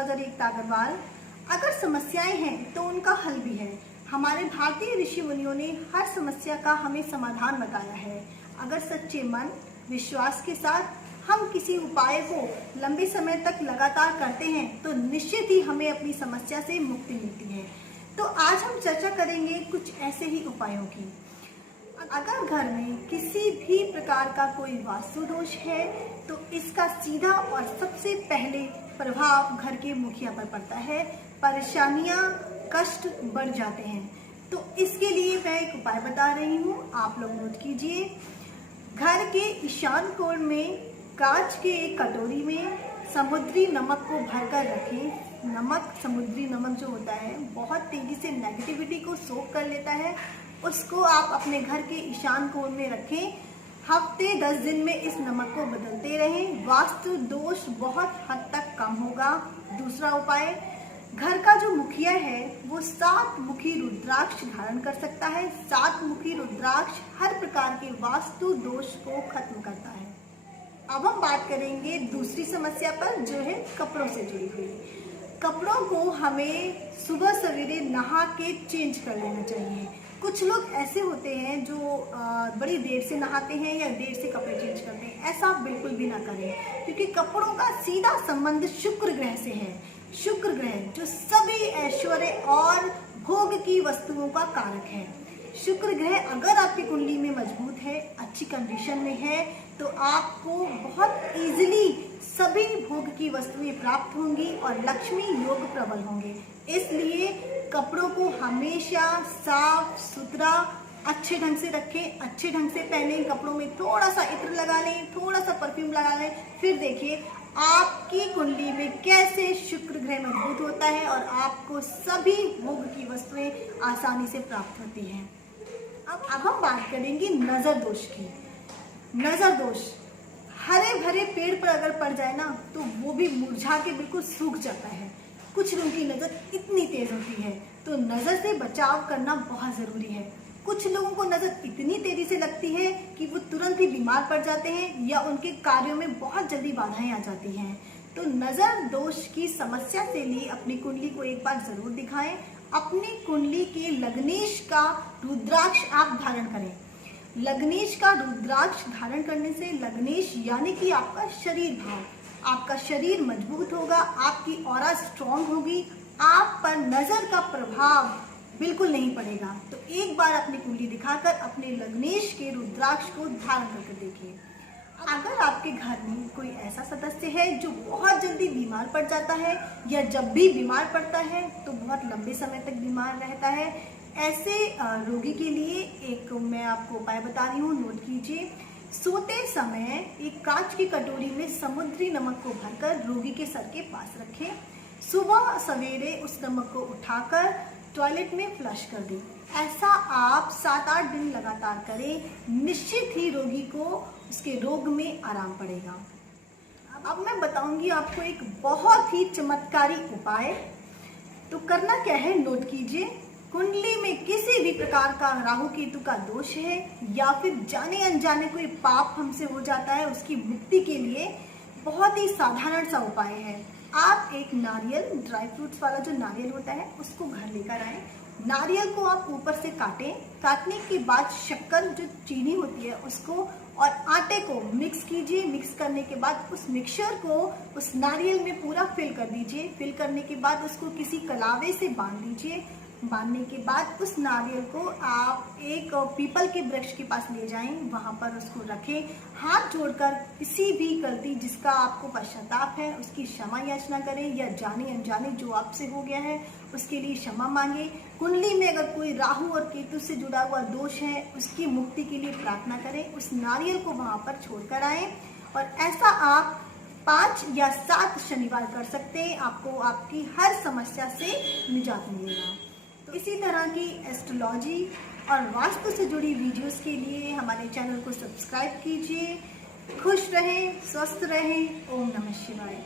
Astrologer एकता अग्रवाल। अगर समस्याएं हैं तो उनका हल भी है। हमारे भारतीय ऋषि मुनियों ने हर समस्या का हमें समाधान बताया है। अगर सच्चे मन विश्वास के साथ हम किसी उपाय को लंबे समय तक लगातार करते हैं तो निश्चित ही हमें अपनी समस्या से मुक्ति मिलती है। तो आज हम चर्चा करेंगे कुछ ऐसे ही उपायों की। अगर घर में किसी भी प्रकार का कोई वास्तु दोष है तो इसका सीधा और सबसे पहले प्रभाव घर के मुखिया पर पड़ता है। परेशानियां कष्ट बढ़ जाते हैं। तो इसके लिए मैं एक उपाय बता रही हूँ, आप लोग नोट कीजिए। घर के ईशान कोण में कांच के एक कटोरी में समुद्री नमक को भरकर रखें। नमक, समुद्री नमक जो होता है बहुत तेजी से नेगेटिविटी को सोख कर लेता है। उसको आप अपने घर के ईशान कोण में रखें। हफ्ते 10 दिन में इस नमक को बदलते रहें। वास्तु दोष बहुत हद तक कम होगा। दूसरा उपाय, घर का जो मुखिया है वो 7 मुखी रुद्राक्ष धारण कर सकता है। 7 मुखी रुद्राक्ष हर प्रकार के वास्तु दोष को खत्म करता है। अब हम बात करेंगे दूसरी समस्या पर, जो है कपड़ों से जुड़ी हुई। कपड़ों को हमें सुबह सवेरे नहा के चेंज कर लेना चाहिए। कुछ लोग ऐसे होते हैं जो बड़ी देर से नहाते हैं या देर से कपड़े चेंज करते हैं। ऐसा बिल्कुल भी ना करें, क्योंकि कपड़ों का सीधा संबंध शुक्र ग्रह से है। शुक्र ग्रह जो सभी ऐश्वर्य और भोग की वस्तुओं का कारक है। शुक्र ग्रह अगर आपकी कुंडली में मजबूत है, अच्छी कंडीशन में है, तो आपको बहुत इजीली सभी भोग की वस्तुएं प्राप्त होंगी और लक्ष्मी योग प्रबल होंगे। इसलिए कपड़ों को हमेशा साफ सुथरा अच्छे ढंग से रखें, अच्छे ढंग से पहने। कपड़ों में थोड़ा सा इत्र लगा लें, थोड़ा सा परफ्यूम लगा लें, फिर देखिए आपकी कुंडली में कैसे शुक्र ग्रह मजबूत होता है और आपको सभी भोग की वस्तुएं आसानी से प्राप्त होती हैं। अब हम बात करेंगे नजर दोष की। नजर दोष हरे भरे पेड़ पर अगर पड़ जाए ना तो वो भी मुरझा के बिल्कुल सूख जाता है। कुछ लोगों की नजर इतनी तेज होती है, तो नजर से बचाव करना बहुत जरूरी है। कुछ लोगों को नजर इतनी तेजी से लगती है कि वो तुरंत ही बीमार पड़ जाते हैं या उनके कार्यों में बहुत जल्दी बाधाएं आ जाती हैं। तो नजर दोष की समस्या से लिए अपनी कुंडली को एक बार जरूर दिखाएं। अपनी कुंडली के लग्नेश का रुद्राक्ष आप धारण करें। लग्नेश का रुद्राक्ष धारण करने से लग्नेश यानी कि आपका शरीर भाव, आपका शरीर मजबूत होगा, आपकी ऑरा स्ट्रांग होगी, आप पर नजर का प्रभाव बिल्कुल नहीं पड़ेगा। तो एक बार अपनी कुंडली दिखाकर अपने लग्नेश के रुद्राक्ष को धारण करके देखिए। अगर आपके घर में कोई ऐसा सदस्य है जो बहुत जल्दी बीमार पड़ जाता है या जब भी बीमार पड़ता है तो बहुत लंबे समय तक बीमार रहता है, ऐसे रोगी के लिए एक मैं आपको उपाय बता रही हूँ, नोट कीजिए। सोते समय एक कांच की कटोरी में समुद्री नमक को भरकर रोगी के सर के पास रखें। सुबह सवेरे उस नमक को उठाकर टॉयलेट में फ्लश कर दें। ऐसा आप 7-8 दिन लगातार करें, निश्चित ही रोगी को उसके रोग में आराम पड़ेगा। अब मैं बताऊंगी आपको एक बहुत ही चमत्कारी उपाय। तो करना क्या है, नोट कीजिए। कुंडली में किसी भी प्रकार का राहु केतु का दोष है या फिर जाने अनजाने कोई पाप हमसे हो जाता है, उसकी मुक्ति के लिए बहुत ही साधारण सा उपाय है। आप एक नारियल, ड्राई फ्रूट्स वाला जो नारियल होता है, उसको घर लेकर आए। नारियल को आप ऊपर से काटें। काटने के बाद शक्कर जो चीनी होती है उसको और आटे को मिक्स कीजिए। मिक्स करने के बाद उस मिक्सचर को उस नारियल में पूरा फिल कर दीजिए। फिल करने के बाद उसको किसी कलावे से बांध दीजिए। बांधने के बाद उस नारियल को आप एक पीपल के वृक्ष के पास ले जाएं, वहां पर उसको रखें। हाथ जोड़कर किसी भी गलती जिसका आपको पश्चाताप है उसकी क्षमा याचना करें, या जाने अनजाने जो आपसे हो गया है उसके लिए क्षमा मांगे। कुंडली में अगर कोई राहु और केतु से जुड़ा हुआ दोष है उसकी मुक्ति के लिए प्रार्थना करें। उस नारियल को वहां पर छोड़कर आए और ऐसा आप 5 या 7 शनिवार कर सकते हैं। आपको आपकी हर समस्या से निजात मिलेगा। तो इसी तरह की एस्ट्रोलॉजी और वास्तु से जुड़ी वीडियोस के लिए हमारे चैनल को सब्सक्राइब कीजिए। खुश रहें, स्वस्थ रहें। ओम नमः शिवाय।